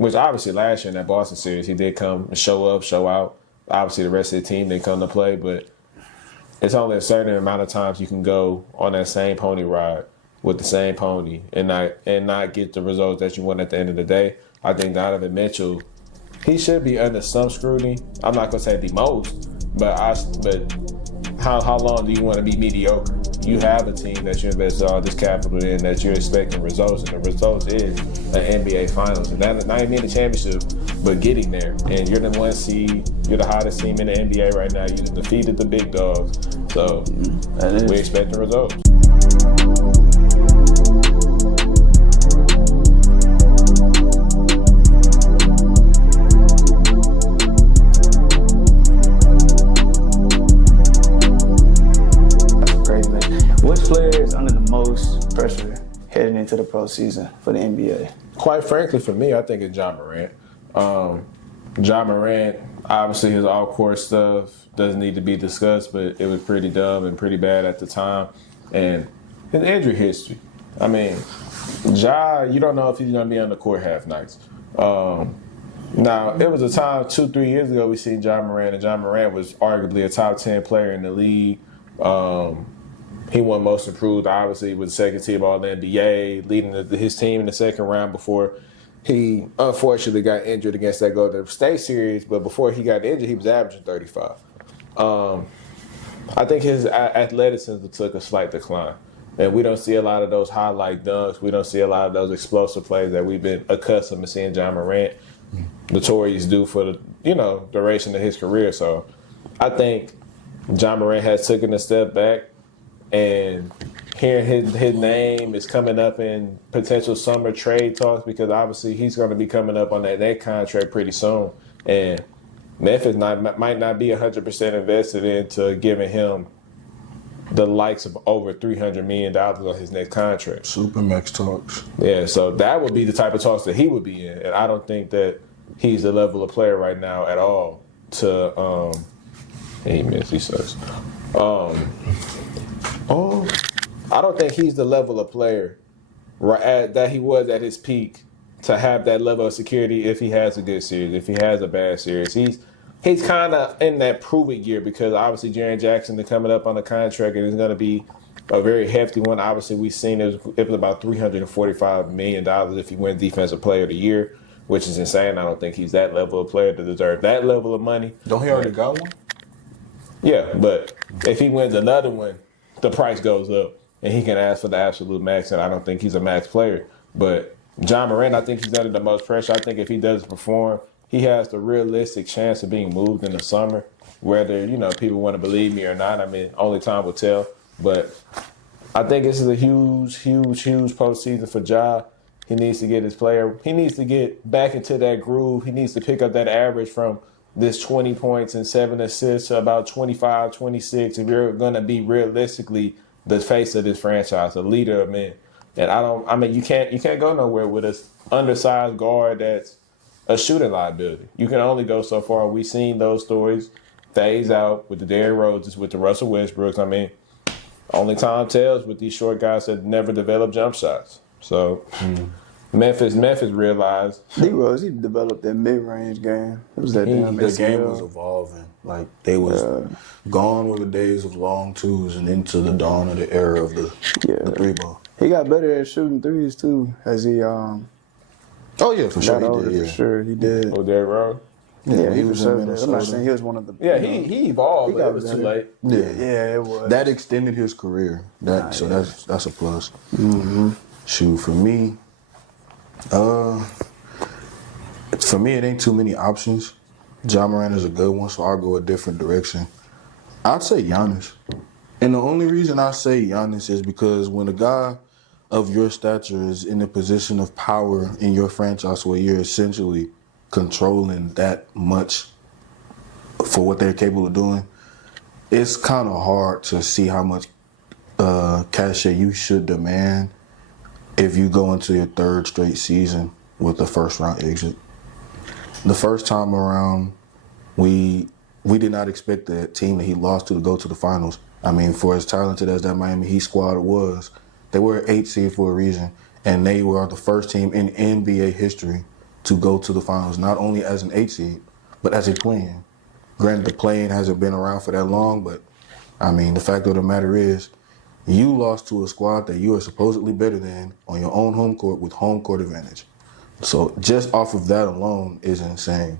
which obviously last year in that Boston series, he did come and show up, show out. Obviously, the rest of the team didn't come to play, but it's only a certain amount of times you can go on that same pony ride with the same pony and not get the results that you want at the end of the day. I think Donovan Mitchell, he should be under some scrutiny. I'm not gonna say the most, but how long do you want to be mediocre? You have a team that you invested all this capital in that you're expecting results, and the results is an NBA Finals, and that not even in the championship, but getting there. And you're the 1 seed. You're the hottest team in the NBA right now. You defeated the big dogs, so we expect the results. Which player is under the most pressure heading into the postseason for the NBA? Quite frankly, for me, I think it's Ja Morant. Ja Morant, obviously his all-court stuff doesn't need to be discussed, but it was pretty dumb and pretty bad at the time. And his injury history. I mean, Ja, you don't know if he's going to be on the court half nights. Now, it was a time 2-3 years ago we seen Ja Morant, and Ja Morant was arguably a top 10 player in the league. He won Most Improved, obviously, with the second team All-NBA, leading his team in the second round before he unfortunately got injured against that Golden State series. But before he got injured, he was averaging 35. I think his athleticism took a slight decline. And we don't see a lot of those highlight dunks. We don't see a lot of those explosive plays that we've been accustomed to seeing Ja Morant notorious do for the duration of his career. So I think Ja Morant has taken a step back. And hearing his name is coming up in potential summer trade talks, because obviously he's going to be coming up on that contract pretty soon. And Memphis might not be 100% invested into giving him the likes of over $300 million on his next contract. Supermax talks. Yeah, so that would be the type of talks that he would be in. And I don't think that he's the level of player right now at all to he missed, he sucks. I don't think he's the level of player that he was at his peak to have that level of security if he has a good series, if he has a bad series. He's kind of in that prove-it year, because obviously Jaren Jackson is coming up on the contract and it's going to be a very hefty one. Obviously, we've seen it was about $345 million if he wins Defensive Player of the Year, which is insane. I don't think he's that level of player to deserve that level of money. Don't he already got one? Yeah, but if he wins another one, the price goes up, and he can ask for the absolute max, and I don't think he's a max player. But Ja Morant, I think he's under the most pressure. I think if he doesn't perform, he has the realistic chance of being moved in the summer, whether, people want to believe me or not. I mean, only time will tell. But I think this is a huge, huge, huge postseason for Ja. He needs to get he needs to get back into that groove. He needs to pick up that average from this 20 points and 7 assists to about 25, 26, if you're going to be realistically the face of this franchise, a leader of men. And you can't go nowhere with an undersized guard that's a shooting liability. You can only go so far. We've seen those stories phase out with the Derrick Roses, with the Russell Westbrooks. I mean, only time tells with these short guys that never develop jump shots. So Memphis realized. D-Rose, he developed that mid-range game. It was that damn The game was evolving. Like, they was gone were the days of long twos and into the dawn of the era of the three ball. He got better at shooting threes, too, as he oh, yeah, for sure he did. For sure, he did. Oh, Derrick Rose? Yeah, he was in Minnesota. I'm not saying he was one of the... Yeah, he evolved, but it was too late. Yeah, it was. That extended his career. That's a plus. Mm-hmm. Shoot, for me, it ain't too many options. Ja Morant is a good one, so I'll go a different direction. I'd say Giannis. And the only reason I say Giannis is because when a guy of your stature is in a position of power in your franchise where you're essentially controlling that much for what they're capable of doing, it's kind of hard to see how much cachet you should demand if you go into your third straight season with a first-round exit. The first time around, we did not expect the team that he lost to go to the finals. I mean, for as talented as that Miami Heat squad was, they were 8th seed for a reason, and they were the first team in NBA history to go to the finals, not only as an 8 seed, but as a play-in. Granted, the play-in hasn't been around for that long, but I mean, the fact of the matter is, you lost to a squad that you are supposedly better than on your own home court with home court advantage. So just off of that alone is insane.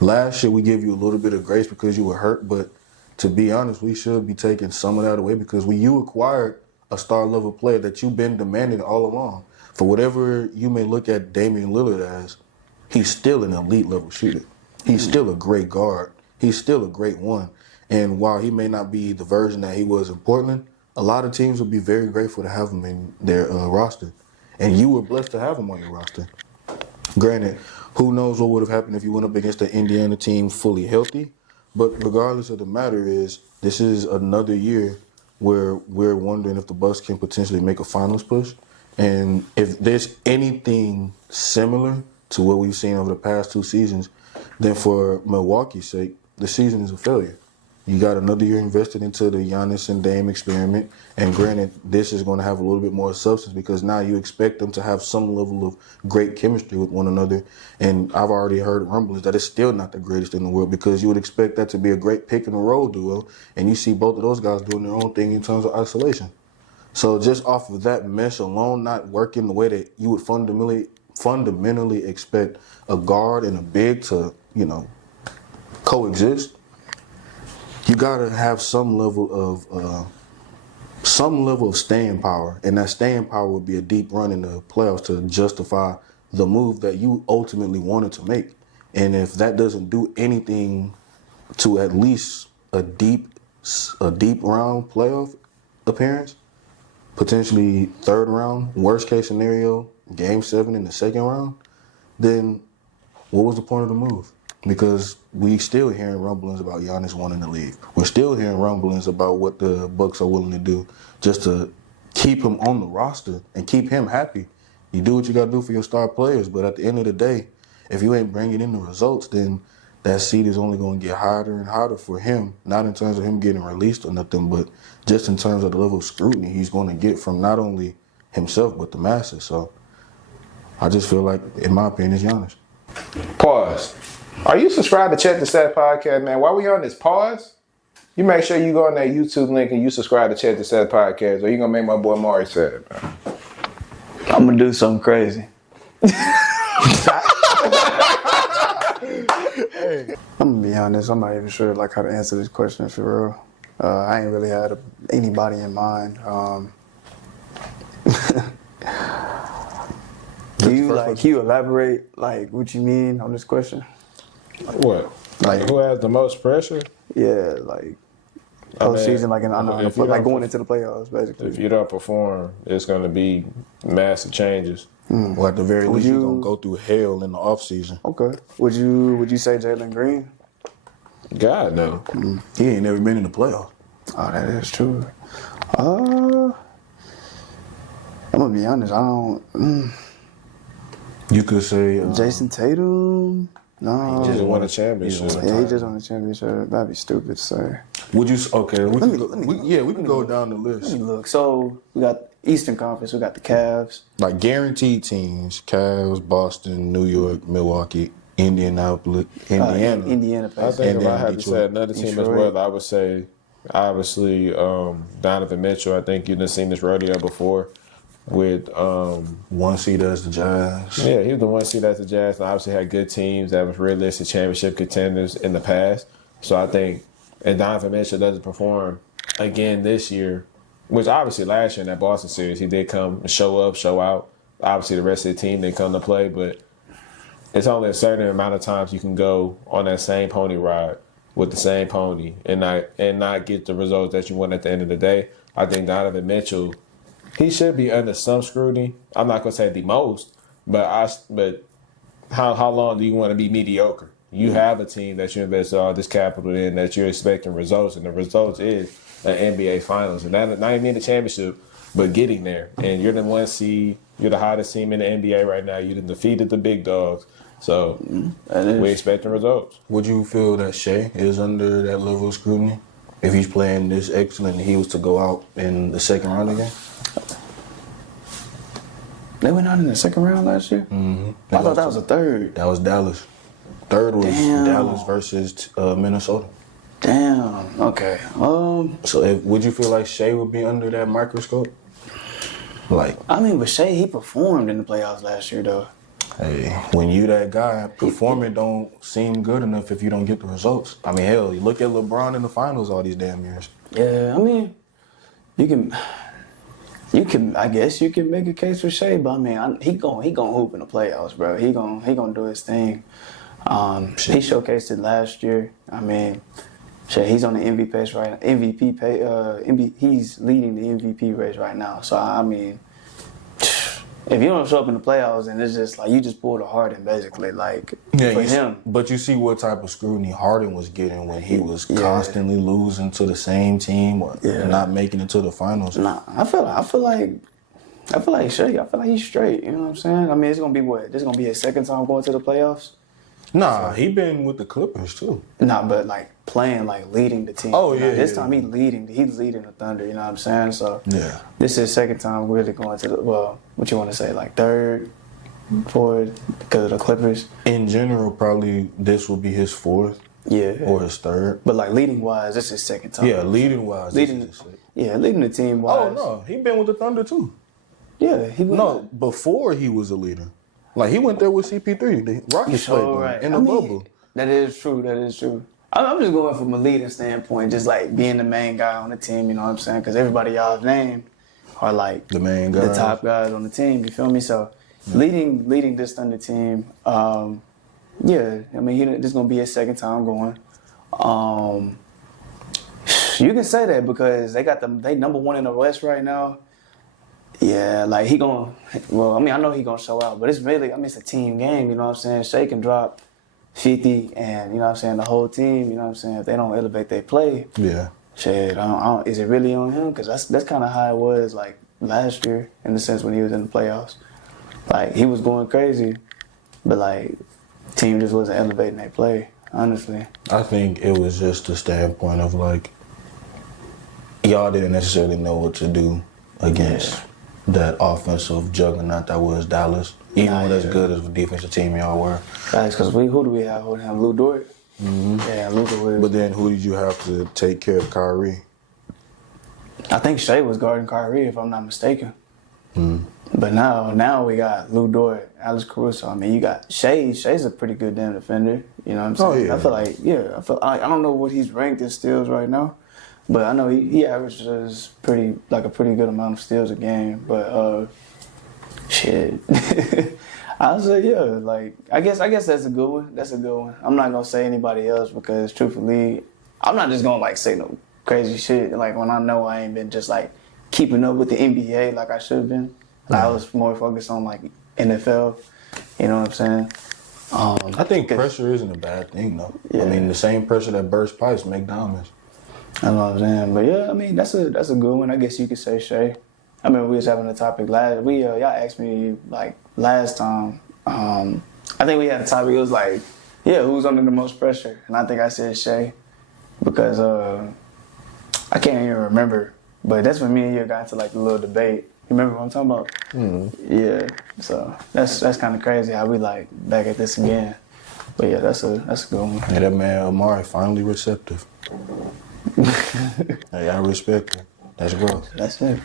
Last year, we gave you a little bit of grace because you were hurt, but to be honest, we should be taking some of that away because when you acquired a star-level player that you've been demanding all along, for whatever you may look at Damian Lillard as, he's still an elite-level shooter. He's still a great guard. He's still a great one. And while he may not be the version that he was in Portland, a lot of teams will be very grateful to have him in their roster. And you were blessed to have him on your roster. Granted, who knows what would have happened if you went up against the Indiana team fully healthy. But regardless of the matter is, this is another year where we're wondering if the Bucks can potentially make a finals push. And if there's anything similar to what we've seen over the past 2 seasons, then for Milwaukee's sake, the season is a failure. You got another year invested into the Giannis and Dame experiment, and granted, this is going to have a little bit more substance because now you expect them to have some level of great chemistry with one another, and I've already heard rumblings that it's still not the greatest in the world because you would expect that to be a great pick and roll duo, and you see both of those guys doing their own thing in terms of isolation. So just off of that mesh alone not working the way that you would fundamentally expect a guard and a big to, coexist, you gotta have some level of staying power, and that staying power would be a deep run in the playoffs to justify the move that you ultimately wanted to make. And if that doesn't do anything to at least a deep round playoff appearance, potentially 3rd round, worst case scenario, Game 7 in the 2nd round, then what was the point of the move? Because we still hearing rumblings about Giannis wanting to leave. We're still hearing rumblings about what the Bucks are willing to do just to keep him on the roster and keep him happy. You do what you got to do for your star players, but at the end of the day, if you ain't bringing in the results, then that seat is only going to get harder and harder for him, not in terms of him getting released or nothing, but just in terms of the level of scrutiny he's going to get from not only himself but the masses. So I just feel like, in my opinion, it's Giannis. Pause. Are you subscribed to Check the Stat Podcast, man? While we on this pause, you make sure you go on that YouTube link and you subscribe to Check the Stat Podcast, or you gonna make my boy Omari sad, man. I'm gonna do something crazy. I'm gonna be honest. I'm not even sure how to answer this question for real. I ain't really had anybody in mind. Can you elaborate what you mean on this question? What? Who has the most pressure? Yeah, postseason, going into the playoffs, basically. If you don't perform, it's going to be massive changes. Or at the very least, you're going to go through hell in the offseason. Okay. Would you say Jalen Green? God, no. He ain't never been in the playoffs. Oh, that is true. I'm going to be honest. I don't... You could say... Jason Tatum... No. He just won a championship. Yeah, he just won a championship. That'd be stupid to say. Would you? Okay. We can go down the list. Let me look. So we got Eastern Conference. We got the Cavs. Like guaranteed teams: Cavs, Boston, New York, Milwaukee, Indianapolis, Indiana. Indiana. I think if I had to say another team as well, I would say obviously Donovan Mitchell. I think you've seen this rodeo before. With 1 seed as the Jazz. Yeah, he was the 1 seed as the Jazz, and obviously had good teams that was realistic championship contenders in the past. So I think, and Donovan Mitchell doesn't perform again this year, which obviously last year in that Boston series he did come and show up, show out. Obviously the rest of the team didn't come to play, but it's only a certain amount of times you can go on that same pony ride with the same pony and not get the results that you want at the end of the day. I think Donovan Mitchell, he should be under some scrutiny. I'm not gonna say the most, but how long do you want to be mediocre? You have a team that you invested all this capital in that you're expecting results, and the results is an NBA Finals, and not even in the championship, but getting there. And you're the 1 seed. You're the hottest team in the NBA right now. You done defeated the big dogs, so we're expecting results. Would you feel that Shea is under that level of scrutiny if he's playing this excellent and he was to go out in the second round again? They went out in the second round last year? Mm-hmm. I thought that was a third. That was Dallas. Third was Damn. Dallas versus Minnesota. Damn. Okay. So would you feel like Shea would be under that microscope? Like, I mean, but Shea, he performed in the playoffs last year, though. hey, when you that guy, performing don't seem good enough if you don't get the results. I mean, hell, you look at LeBron in the finals all these damn years. Yeah, I mean, you can. I guess you can make a case for Shea, but I mean, he gon' hoop in the playoffs, bro. He gon' do his thing. He showcased it last year. I mean, shit, he's on the MVP pace right now. He's leading the MVP race right now. So I mean, if you don't show up in the playoffs, then it's just like you just pulled a Harden, basically. Like for him. But you see what type of scrutiny Harden was getting when he was constantly losing to the same team or not making it to the finals. Nah, I feel like Shea. I feel like he's straight. You know what I'm saying? I mean, it's gonna be what? This is gonna be his second time going to the playoffs. Nah, he been with the Clippers too. Nah, but like playing, like leading the team. Oh yeah. This time he's leading the Thunder. You know what I'm saying? So this is his second time really going to the what you want to say, like third, fourth, because of the Clippers. In general, probably this will be his fourth. Yeah. Or his third. But like leading wise, this is his second time. Yeah, leading wise. Leading the team wise. Oh no, he been with the Thunder too. Yeah, he went. No, before he was a leader. Like, he went there with CP3. The Rockets played them in the bubble. That is true. I'm just going from a leading standpoint, just like being the main guy on the team, you know what I'm saying? Because everybody y'all's named are like the main guys, the top guys on the team, you feel me? So leading this Thunder team, I mean, this is going to be his second time going. You can say that because they number one in the West right now. Yeah, like I know he gonna show out, but it's really, it's a team game, you know what I'm saying? Shea can drop 50 and, you know what I'm saying, the whole team, you know what I'm saying, if they don't elevate their play, shit, is it really on him? Because that's kind of how it was, like, last year, in the sense when he was in the playoffs. Like, he was going crazy, but, like, team just wasn't elevating their play, honestly. I think it was just the standpoint of, like, y'all didn't necessarily know what to do against that offensive juggernaut that was Dallas. Even with as good as the defensive team y'all were. That's because who do we have holding him? Lou Dort? Mm-hmm. Yeah, Luka was. But then who did you have to take care of Kyrie? I think Shea was guarding Kyrie, if I'm not mistaken. Mm. But now we got Lou Dort, Alex Caruso. I mean, you got Shea. Shea's a pretty good damn defender. You know what I'm saying? Oh, yeah. I don't know what he's ranked in steals right now. But I know he averages a pretty good amount of steals a game. But shit, I say I guess that's a good one. I'm not gonna say anybody else because truthfully, I'm not just gonna say no crazy shit. Like when I know I ain't been just like keeping up with the NBA like I should have been. I was more focused on like NFL. You know what I'm saying? I think pressure isn't a bad thing though. Yeah. I mean, the same pressure that bursts pipes make diamonds. I know what I'm saying, but yeah, I mean that's a good one. I guess you could say Shea. I mean, we was having a topic y'all asked me like last time. I think we had a topic. It was like, who's under the most pressure? And I think I said Shea because I can't even remember. But that's when me and you got into like a little debate. You remember what I'm talking about? Mm-hmm. Yeah. So that's kind of crazy how we like back at this again. But yeah, that's a good one. Hey, that man Omari finally receptive. Hey, I respect him. That's growth. That's it.